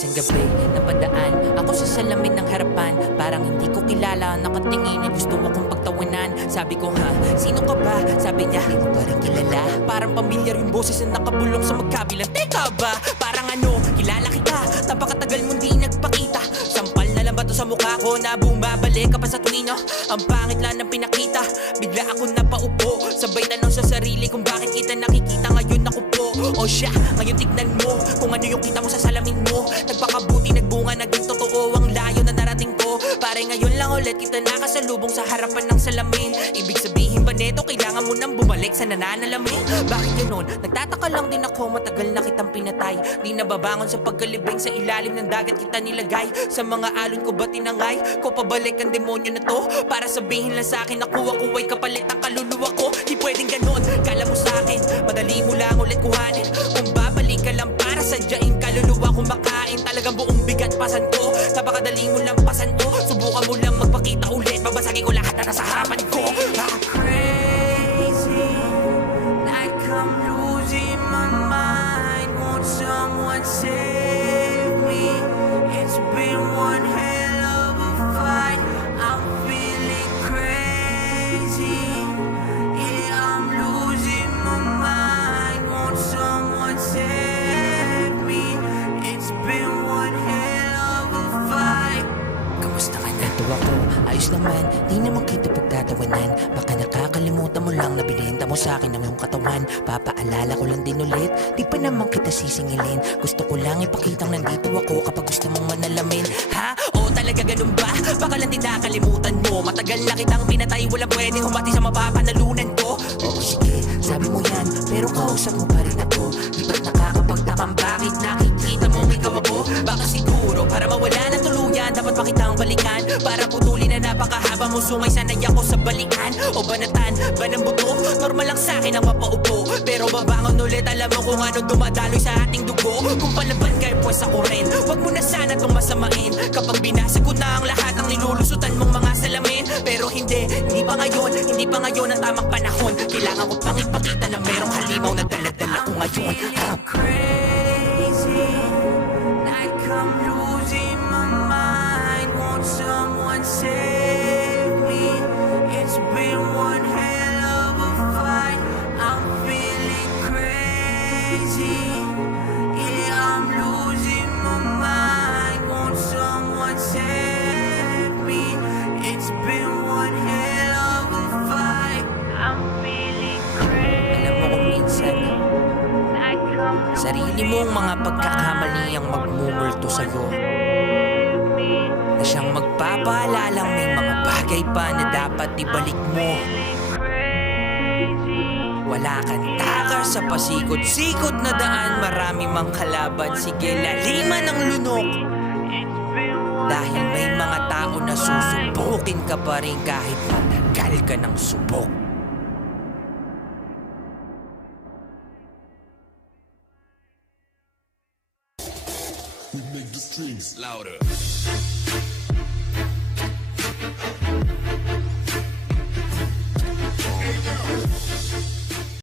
Isang gabi, napadaan ako sa salamin ng harapan. Parang hindi ko kilala, nakatingin at gusto akong pagtawanan. Sabi ko ha, sino ka ba? Sabi niya, hindi mo pa rin kilala. Parang pamilyar yung boses na nakabulong sa magkabilang. Teka ba? Parang ano, kilala kita. Napakatagal mong di nagpakita. Sampal na lang ba to sa mukha ko na bumabalik ka pa sa tuwing ang pangit lang ng pinakita. Bigla ako napaupo, sabay tanong sa sarili kung bakit kita nakikita ngayon ako po. O siya, ngayon tignan mo kung ano yung kita mo sa salamin mo. Nagpakabuti, nagbunga, naging totoo ang layo na narating ko. Pare ngayon lang ulit kita nakasalubong sa harapan ng salamin. Ibig sabihin ba neto, kailangan mo nang bumalik sa nananalamin? Bakit ganon? Nagtataka lang din ako, matagal na kitang pinatay. Di nababangon sa pagkalibing, sa ilalim ng dagat kita nilagay. Sa mga alon ko ba tinangay? Ko pabalik ang demonyo na to para sabihin lang sa akin, ako ay kapalit ang kaluluwa ko. Di pwedeng ganon, kala mo sa akin madali mo lang ulit kuhanin. Kung babalik ka lang para sadyain kaluluwa kumakain. Talagang buong bigat pasan ko, napakadali mo lang pasan to. Subukan mo lang magpakita ulit, babasagin ko lahat na nasa harapan ko. Crazy, like I'm losing my mind. Won't someone save me? It's been one hell of a fight. I'm feeling crazy. Yeah, I'm losing my mind. Won't someone save me? It's been one hell of a fight. Kamusta ka na? Ito ako, ayos naman. Di naman kita pagtatawanan. Baka nakakalimutan mo lang na binenta mo sa akin ang iyong katawan. Papaalala ko lang din ulit, di pa naman kita sisingilin. Gusto ko lang ipakitang nandito ako kapag gusto mong manalamin. Ha? O talaga ganun ba? Baka lang din nakalimutan mo. Matagal na kitang pinatay, wala pwedeng humati sa mapapanalunan ko. Oo sige, sabi mo yan, pero kausap mo pa rin ako. Di ba't nakakapagtakang bakit nakikita mo ikaw ako? Baka siguro para mawala na tuluyan, dapat pa kitang balikan. Para putulin na napakahaba mo sungay, sanay ako sa balikan. O banatan, ba ng buto? Normal lang sa'kin ang mapaupo, pero babangon ulit, alam mo kung ano dumadaloy sa ating dugo. Kung palaban kayo pues ako rin, wag mo na sana itong masamain. Kapag binasa ko na ang lahat ng nilulusutan mong mga salamin. Pero hindi pa ngayon ang tamang panahon. Kailangan ko pang ipakita na merong halimaw na dala-dala ko ngayon. I'm crazy, like I'm losing my mind. Won't someone save me? It's been one hell of a fight. I'm feeling crazy. Yeah, I'm losing my mind. Won't someone save me? It's been one hell of a fight. I'm feeling crazy. Alam mo kung minsan, sarili mong mga pagkakamali ang magmumulto sa'yo, na siyang magpapaalalang may mga bagay pa na dapat ibalik mo. Wala kang takar sa pasikot-sikot na daan, marami mang kalaban, sige laliman ang lunok. Dahil may mga tao na susubukin ka pa rin kahit matagal ka ng subok. We make the strings louder.